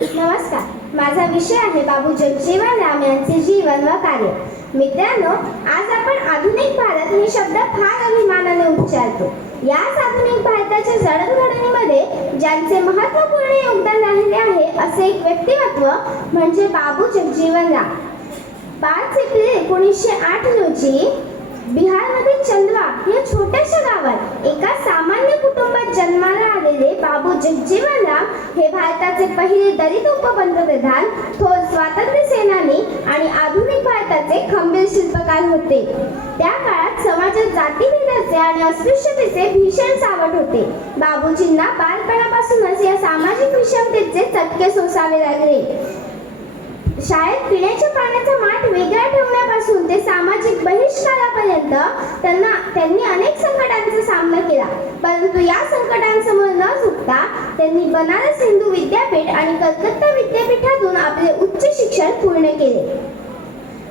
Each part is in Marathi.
नमस्कार, माझा विषय आहे बाबू जगजीवन राम यांचे जीवन व कार्य. मित्रांनो, आज आपण आधुनिक भारत हे शब्द फार अभिमानाने उच्चारतो. याच आधुनिक भारताच्या जडणघडणीमध्ये ज्यांचे महत्त्वपूर्ण योगदान राहिले आहे असे एक व्यक्तिमत्व म्हणजे बाबू जगजीवन राम. 5 एप्रिल 1908 रोजी बिहारमधील चंदवा या छोट्याशा गावात एका सामान्य कुटुंबात जन्माला आलेले बाबू जगजीवन राम हे भारताचे पहिले दलित उपपंतप्रधान, थोर स्वातंत्र्य सेनानी आणि आधुनिक भारताचे खंबीर शिल्पकार होते. त्या काळात समाजात जातीभेदाचे आणि अस्पृश्यतेचे भीषण सावट होते. बाबूजींना बालपणापासूनच या सामाजिक विषमतेचे चटके सोसावे लागले. शाळेत पिण्याच्या पाण्याचा माठ वेगळा ठेवण्यापासून ते सामाजिक बहिष्कारापर्यंत त्यांनी अनेक संकटांचा सामना केला. परंतु या संकटांसमोर न झुकता त्यांनी बनारस हिंदू विद्यापीठ आणि कलकत्ता विद्यापीठातून आपले उच्च शिक्षण पूर्ण केले.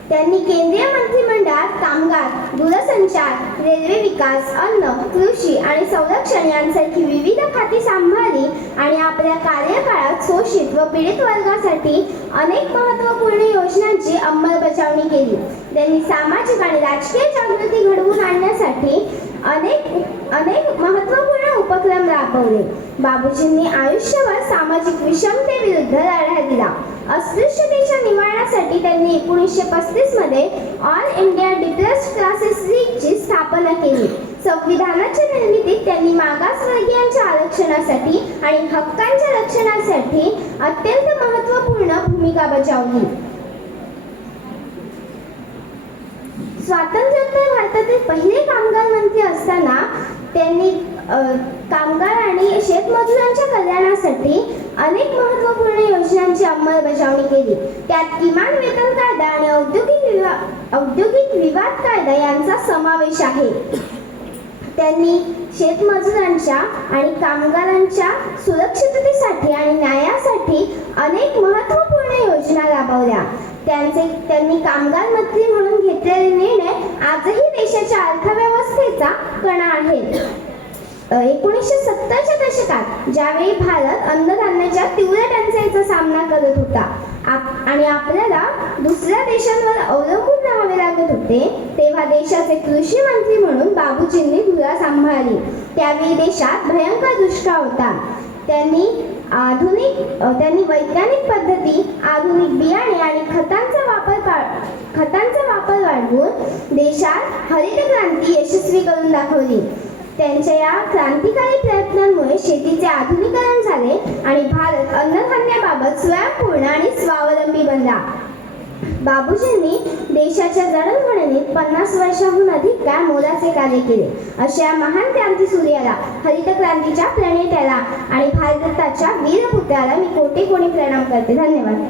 त्यांनी केंद्रीय मंत्रिमंडळात कामगार, दूरसंचार, रेल्वे विकास, अन्न, कृषी आणि संरक्षण यांसारखी विविध खाती सांभाळली आणि आपल्या कार्यकाळात शोषित व पीडित वर्गासाठी अनेक महत्त्वपूर्ण योजनांची अंमलबजावणी केली. त्यांनी सामाजिक आणि राजकीय जागृती घडवून आणण्यासाठी अनेक महत्त्वपूर्ण उपक्रम राबवले. बाबूजींनी आयुष्यभर सामाजिक विषमतेविरुद्ध लढा दिला. अस्पृश्यतेच्या निवारणासाठी त्यांनी 1935 मध्ये ऑल इंडिया डिप्रेस्ड क्लासेस लीगची स्थापना केली. संविधानाच्या निर्मितीत त्यांनी मागासवर्गीयांच्या आरक्षणासाठी आणि हक्कांच्या रक्षणासाठी अत्यंत महत्त्वपूर्ण भूमिका बजावली. स्वातंत्र्योत्तर भारतातील पहिले कामगार मंत्री असताना त्यांनी कामगार आणि शेतमजुरांच्या कल्याणासाठी अनेक महत्त्वपूर्ण योजनांची अंमलबजावणी केली. त्यात किमान वेतन कायदा आणि औद्योगिक विवाद कायदा यांचा समावेश आहे. त्यांनी शेतमजुरांच्या आणि कामगारांच्या सुरक्षिततेसाठी आणि न्यायासाठी अनेक महत्त्वपूर्ण योजना राबवल्या. त्यांनी कामगार मंत्री म्हणून घेतलेले निर्णय आजही देशाच्या अर्थव्यवस्थेचा कणा आहेत. 1970च्या दशकात ज्यावेळी भारत अन्नधान्याच्या तीव्र टंचाईचा सामना करत होता आणि आपल्याला दुसऱ्या देशांवर अवलंबून राहावे लागत होते, तेव्हा देशाचे कृषी मंत्री म्हणून बाबूजींनी धुरा सांभाळली. त्यावेळी देशात भयंकर दुष्काळ होता. त्यांनी वैज्ञानिक पद्धती, आधुनिक बियाणे आणि खतांचा वापर वाढवून देशात हरित क्रांती यशस्वी करून दाखवली. त्यांच्या या क्रांतिकारी प्रयत्नांमुळे शेतीचे आधुनिकीकरण झाले आणि भारत अन्नधान्याबाबत स्वयंपूर्ण आणि स्वावलंबी बनला. बाबूजींनी देशाच्या जडणघडणीत 50 वर्षांहून अधिक काळ मोलाचे कार्य केले. अशा महान क्रांतीसूर्याला, हरित क्रांतीच्या प्रणेत्याला आणि भारताच्या वीरपुत्राला मी कोटी प्रणाम करते. धन्यवाद.